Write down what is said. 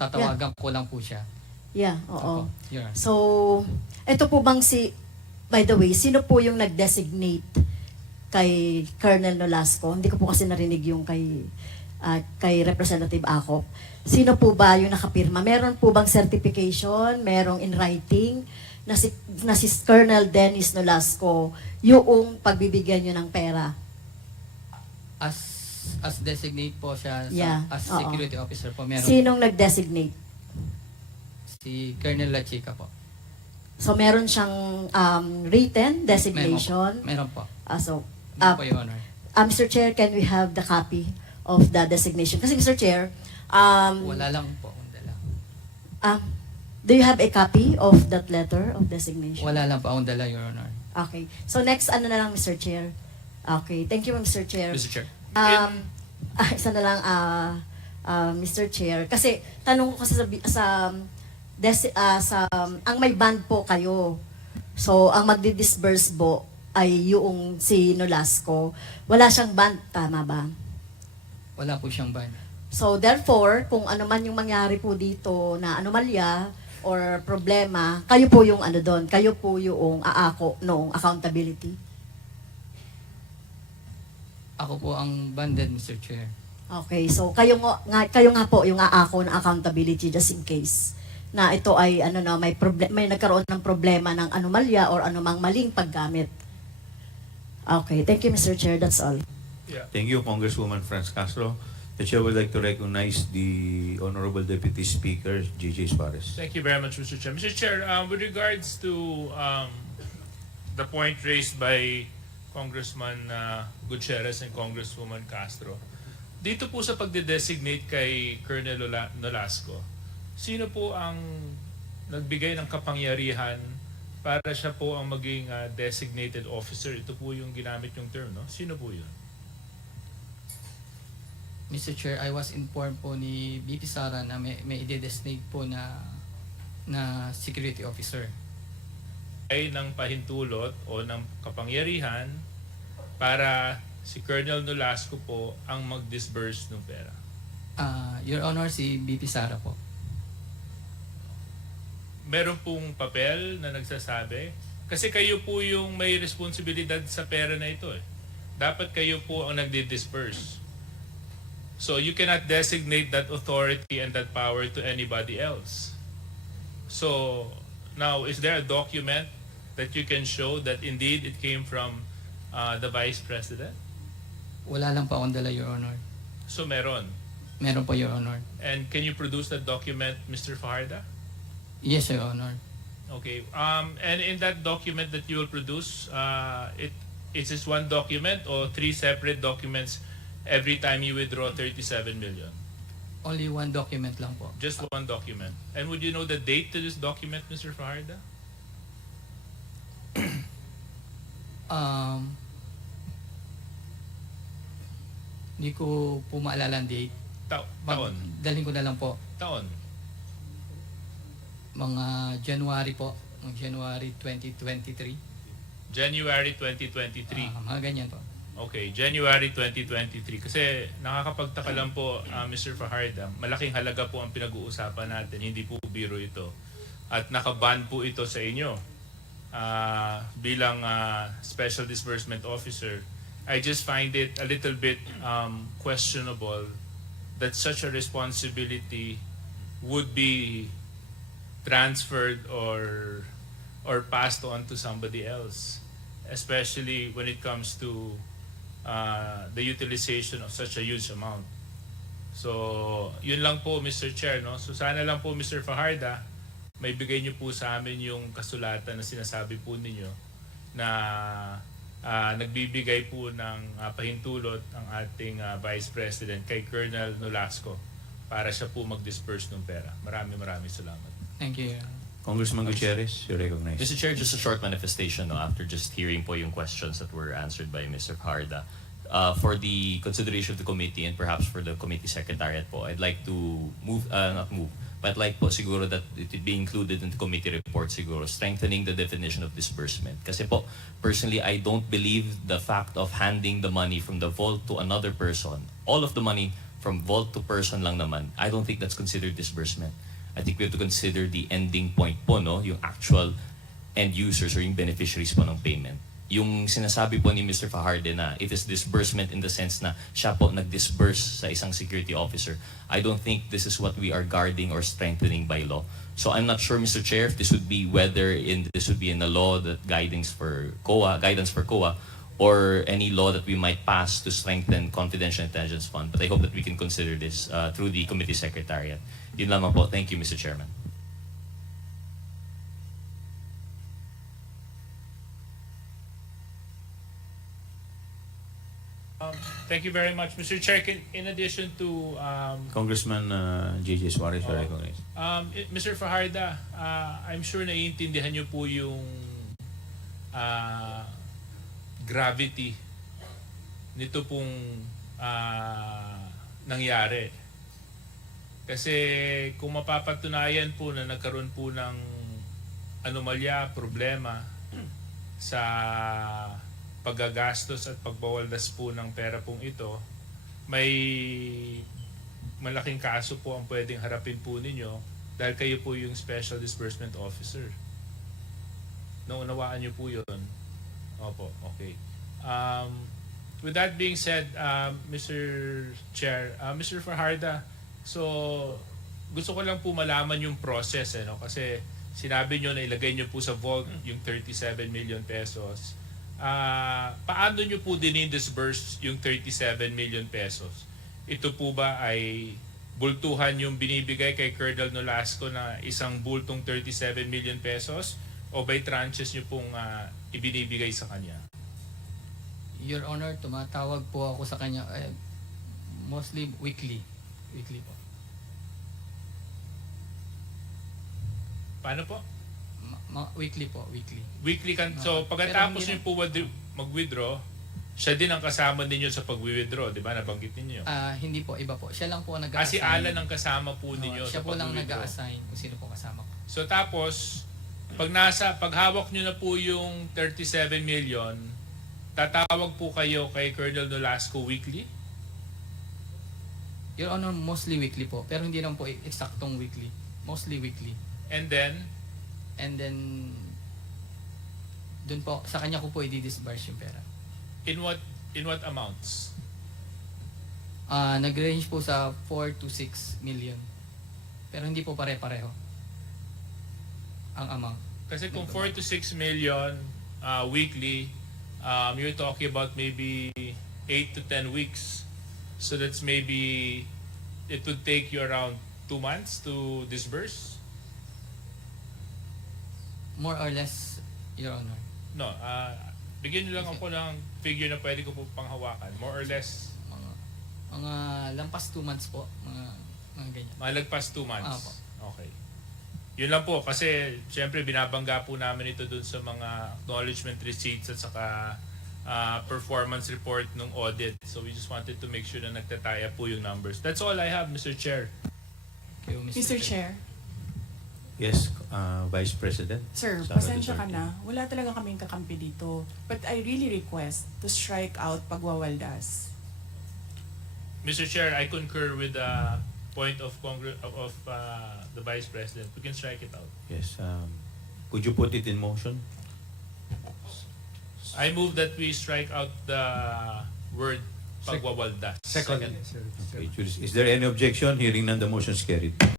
tatawagan ko lang po siya. Yeah, oo. Opo, Your Honor. So, ito po bang by the way, sino po yung nag-designate kay Colonel Nolasco? Hindi ko po kasi narinig yung kay Representative Acop. Sino po ba yung nakapirma? Meron po bang certification? Merong in writing na si Colonel Dennis Nolasco yung pagbibigyan nyo ng pera? As designate po siya Yeah, as oo. security officer po, meron Sinong nag-designate? si Colonel La Chica po. So, meron siyang written designation. Meron po. So, Meron po, Your Honor. Mr. Chair, can we have the copy of the designation? Kasi Mr. Chair, Wala lang po akong dala. do you have a copy of that letter of designation? Wala lang po akong dala, Your Honor. Okay. So next, ano na lang, Mr. Chair? Okay. Thank you, Mr. Chair. Mr. Chair. Isa na lang, Mr. Chair. Kasi, tanong ko kasi ang may band po kayo. So, ang magdi-disburse po ay yung si Nolasco. Wala siyang band, tama ba? Wala po siyang ban. So, therefore, kung ano man yung mangyari po dito na anomalya or problema, kayo po yung ano doon, kayo po yung aako noong accountability. Ako po ang banded, Mr. Chair. Okay, so kayo nga po yung aako ng accountability just in case na ito ay may nagkaroon ng problema ng anomalya or anumang maling paggamit. Okay, thank you, Mr. Chair. That's all. Yeah. Thank you, Congresswoman Franz Castro. The Chair would like to recognize the Honorable Deputy Speaker, J.J. Suarez. Thank you very much, Mr. Chair. Mr. Chair, with regards to the point raised by Congressman Gutierrez and Congresswoman Castro, dito po sa pagde-designate kay Colonel Nolasco, sino po ang nagbigay ng kapangyarihan para siya po ang maging designated officer? Ito po yung ginamit yung term, no? Sino po yun? Mr. Chair, I was informed po ni BP Sara na may i-designate po na security officer. Ay ng pahintulot o ng kapangyarihan para si Colonel Nolasco po ang mag-disburse ng pera. Your Honor, si BP Sara po. Meron pong papel na nagsasabi, kasi kayo po yung may responsibilidad sa pera na ito eh. Dapat kayo po ang nagdi-disburse. So you cannot designate that authority and that power to anybody else. So now, is there a document that you can show that indeed it came from the Vice President? Wala lang po akong dala, Your Honor. So meron. Meron po, Your Honor. And can you produce that document, Mr. Fajarda? Yes, Your Honor. Okay. And in that document that you will produce, is this one document or three separate documents every time you withdraw 37 million? Only one document lang po. Just one document. And would you know the date to this document, Mr. Fajarda? Hindi ko po maalala ang date. Taon. Dalhin ko na lang po. Taon. Mga January po. Mga January 2023. January 2023. Mga ganyan po. Okay, January 2023. Kasi nakakapagtaka lang po, Mr. Fajarda, malaking halaga po ang pinag-uusapan natin. Hindi po biro ito. At nakaban po ito sa inyo. Bilang Special Disbursement Officer, I just find it a little bit questionable that such a responsibility would be transferred or passed on to somebody else, especially when it comes to the utilization of such a huge amount. So, yun lang po, Mr. Chair, no? So, sana lang po, Mr. Fajarda, may bigay niyo po sa amin yung kasulatan na sinasabi po ninyo na nagbibigay po ng pahintulot ang ating Vice President kay Colonel Nolasco para siya po mag-disperse ng pera. Maraming salamat. Thank you. Congressman Gutierrez, you're recognized. Mr. Chair, just a short manifestation no, after just hearing po yung questions that were answered by Mr. Fajarda. For the consideration of the committee and perhaps for the committee secretariat po, I'd like to but like po siguro that it would be included in the committee report siguro, strengthening the definition of disbursement. Kasi po, personally, I don't believe the fact of handing the money from the vault to another person, all of the money from vault to person lang naman, I don't think that's considered disbursement. I think we have to consider the ending point po, no? Yung actual end users or yung beneficiaries po ng payment. Yung sinasabi po ni Mr. Fajardo na it is disbursement in the sense na siya po nag-disburse sa isang security officer, I don't think this is what we are guarding or strengthening by law. So I'm not sure, Mr. Chair, if this would be this would be in the law that guidance for COA, or any law that we might pass to strengthen confidential intelligence fund. But I hope that we can consider this through the committee secretariat. Yun lamang po. Thank you, Mr. Chairman. Thank you very much, Mr. Chair. In addition to Congressman JJ Suarez, you recognize. Mr. Fajarda, I'm sure naiintindihan niyo po yung gravity nito pong nangyari. Kasi kung mapapatunayan po na nagkaroon po ng anomalya, problema sa paggagastos at pagbawaldas po ng pera pong ito, may malaking kaso po ang pwedeng harapin po ninyo dahil kayo po yung Special Disbursement Officer. Naunawaan niyo po yun? Opo, okay. With that being said, Mr. Chair, Mr. Fajarda, so gusto ko lang po malaman yung process, kasi sinabi nyo na ilagay nyo po sa vault yung 37 million pesos. Paano nyo po dinidisburse yung 37 million pesos? Ito po ba ay bultuhan yung binibigay kay Colonel Nolasco na isang bultong 37 million pesos o by tranches nyo pong ibinibigay sa kanya? Your Honor, tumatawag po ako sa kanya mostly weekly. Weekly po. Paano po? Weekly po, weekly. Weekly kan. So pagkatapos niyo po mag-withdraw, siya din ang kasama ninyo sa pag-withdraw, di ba? Nabanggit ninyo. Hindi po, iba po. Siya lang po Kasi nag-assign. Alan ang kasama po ninyo Siya sa po lang pag-withdraw. nag-assign kung sino po kasama ko. So tapos, pag hawak nyo na po yung 37 million, tatawag po kayo kay Colonel Nolasco weekly? Your Honor, mostly weekly po. Pero hindi naman po eksaktong weekly. Mostly weekly. And then, dun po, sa kanya ko po i-disburse yung pera. in what amounts? Nag-range po sa 4 to 6 million. Pero hindi po pare-pareho ang amount. Kasi kung 4 to 6 million weekly, you're talking about maybe 8 to 10 weeks. So that's maybe, it would take you around 2 months to disburse? More or less, Your Honor. No, bigyan niyo lang ako ng figure na pwede ko po panghawakan. More or less, Mga lampas 2 months po. Mga ganyan. malagpas 2 months. Apo. Okay. Yun lang po, kasi syempre binabangga po namin ito dun sa mga acknowledgement receipts at saka performance report ng audit. So we just wanted to make sure na nagtataya po yung numbers. That's all I have, Mr. Chair. Thank you, Mr. Chair, Yes, Vice President. sir, Sara pasensya ka Duterte. na. Wala talaga kaming kakampi dito. But I really request to strike out pagwawaldas. Mr. Chair, I concur with the point of the Vice President. We can strike it out. Yes. Could you put it in motion? I move that we strike out the word pagwawaldas. Second. Okay, is there any objection? Hearing none, the motion is carried.